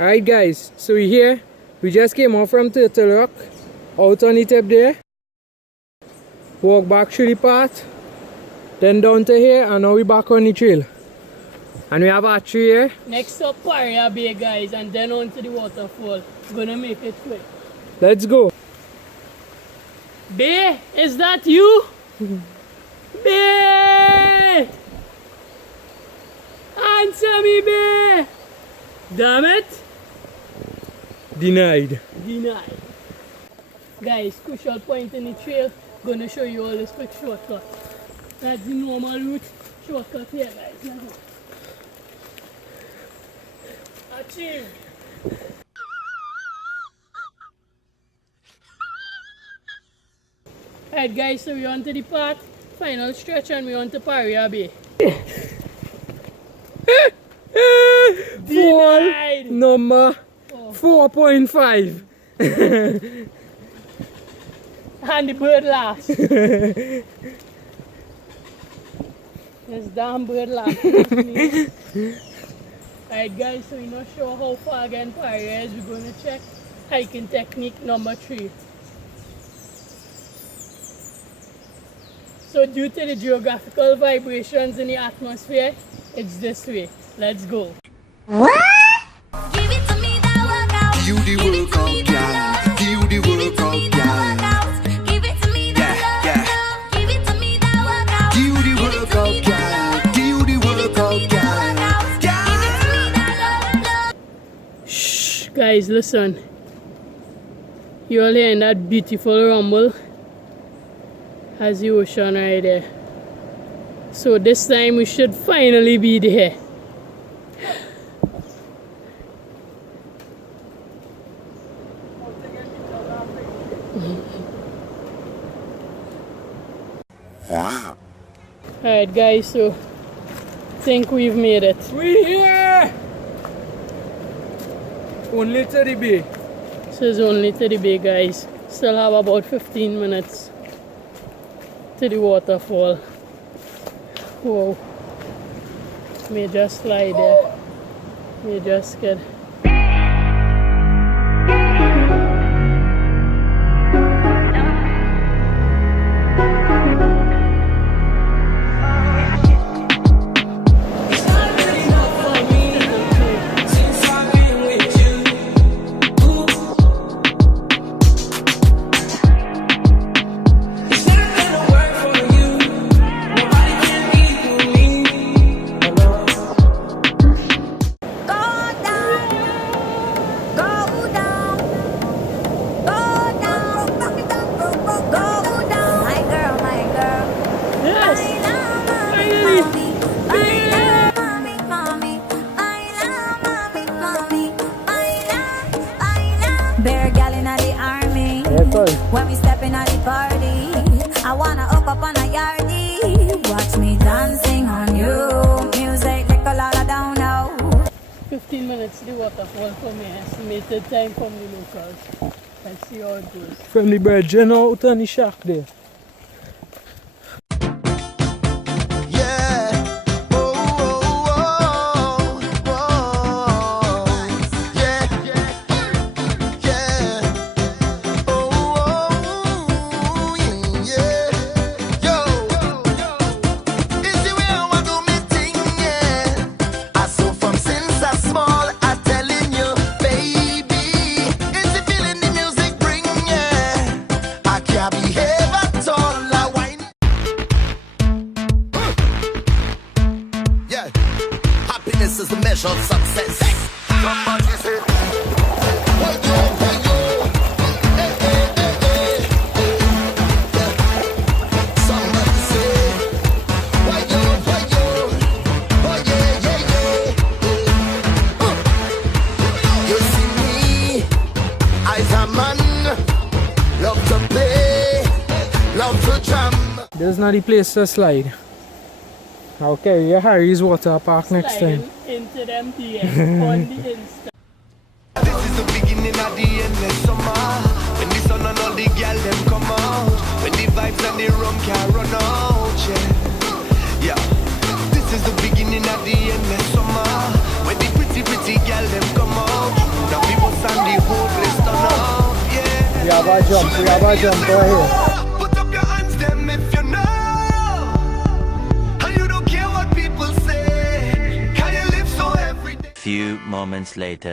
Alright guys, so we're here. We just came off from Turtle Rock, out on the tip there. Walk back through the path, then down to here, and now we're back on the trail. And we have a tree here. Next up, PARIA Bay, guys, and then on to the waterfall. Gonna make it quick. Let's go. Bay, is that you? Bay! Answer me, Bay! Damn it! Denied. Denied. Guys, crucial point in the trail. Gonna show you all this quick shortcut. That's the normal route. Shortcut here, guys. Let's go. Achieve. Alright guys, so we're on to the path, final stretch, and we're on to PARIA Bay. Denied. Number 4.5. And the bird last. This damn bird last. Alright guys, so we're not sure how far again PARIA is. We're going to check hiking technique number 3. So due to the geographical vibrations in the atmosphere, it's this way. Let's go. What? Give it to me, that workout. You the workout, girl. You the workout, girl. Give it to me, that workout. Give it to me, that workout. You the workout, girl. You the workout, girl. Shh, guys, listen. You all hearing that beautiful rumble? Has the ocean right there. So this time we should finally be there. Wow. Alright guys, so think we've made it. We're here! Only to the bay. This is only to the bay, guys. Still have about 15 minutes to the waterfall. Whoa. May just slide there. May just skid. When we stepping at the party, I wanna hook up on a yardie. Watch me dancing on you. Music like a lot down now. 15 minutes to the waterfall for me. Estimated time from the locals. Let's see how it goes. From the bridge and out on the shack there. Happiness is the measure of success. Somebody say, somebody say, you see me, I's a man, love to play, love to jam. This is not the place to slide. Okay, yeah, Harry's water park next time. Into them DMs on the Insta. This is the beginning of the endless summer. When the sun and all the girls them come out. When the vibes and the rum can run out, yeah. This is the beginning of the endless summer. When the pretty girls them come out. a jump. We have a jump over here. Put up your hands, them if you know. And you don't care what people say. Can you live so every day? Few moments later.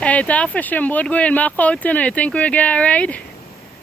Hey, it's our fishing boat going back out tonight. Think we'll get a ride?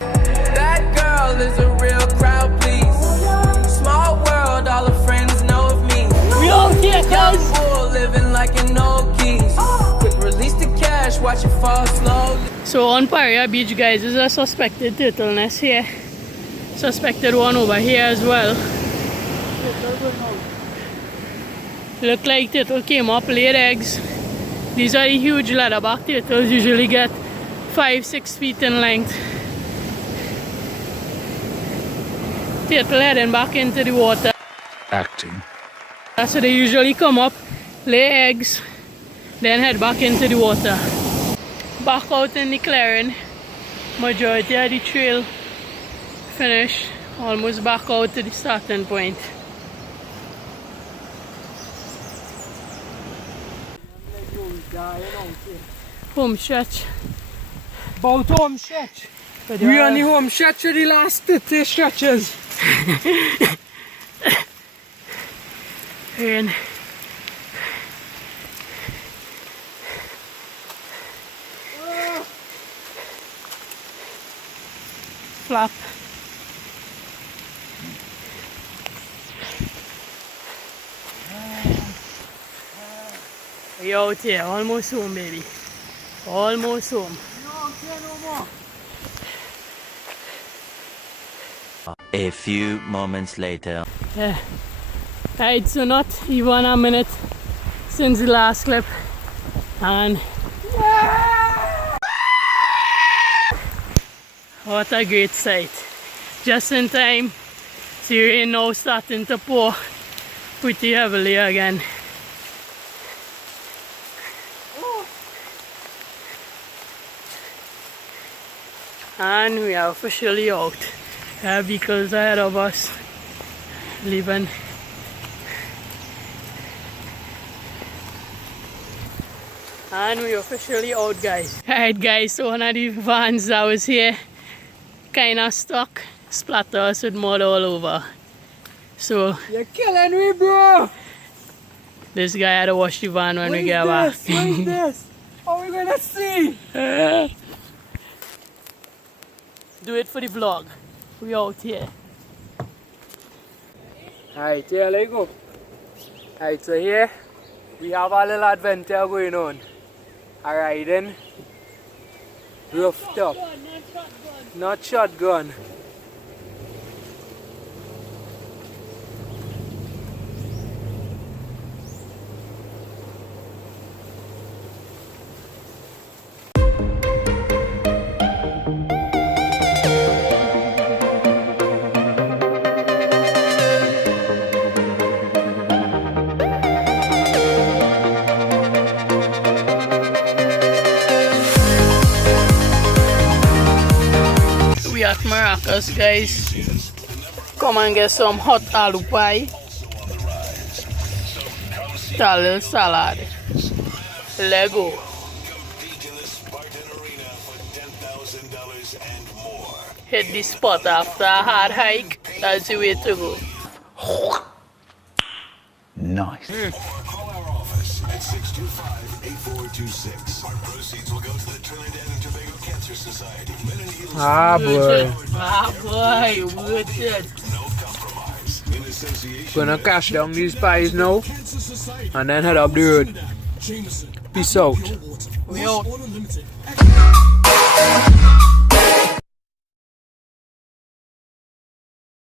That girl is a real crowd, please. Small world, all her friends know of me. We out here, Young cuz! bull living like an old geese. Quick release the cash, watch it fall slowly. So on PARIA Beach, guys, there's a suspected turtle nest here. Suspected one over here as well. Look like turtle came up, laid eggs. These are the huge leatherback turtles, usually get 5-6 feet in length. Turtle heading back into the water. Acting. So they usually come up, lay eggs, then head back into the water. Back out in the clearing, majority of the trail finished, almost back out to the starting point. Home stretch. About home stretch. We on the home stretch for the last 30 stretches. Rain. Flap. We out here, almost home, baby. Almost home. A few moments later. Yeah. Right, so not even a minute since the last clip, and what a great sight. Just in time, the rain now starting to pour pretty heavily again. And we are officially out. We have vehicles ahead of us leaving. And we officially out, guys. Alright guys, so one of the vans that was here kinda stuck, splatter us with mud all over. So You're killing me, bro! this guy had to wash the van when we get What back. is this? How are we gonna see? do it for the vlog. We out here. Alright, here you go. Alright, so here we have a little adventure going on. A riding rooftop. Not shotgun. We at Maracas, guys. Come and get some hot aloo pie. A little salad. Lego. Hit the spot after a hard hike. That's the way to go. Nice. Call our office at 625-8426. Our proceeds will go to the Trinidad and Tobago Cancer Society. Ah boy. Ah boy, wicked. No compromise. In association. Gonna cash down these pies now and then head up the road. Peace out. We out.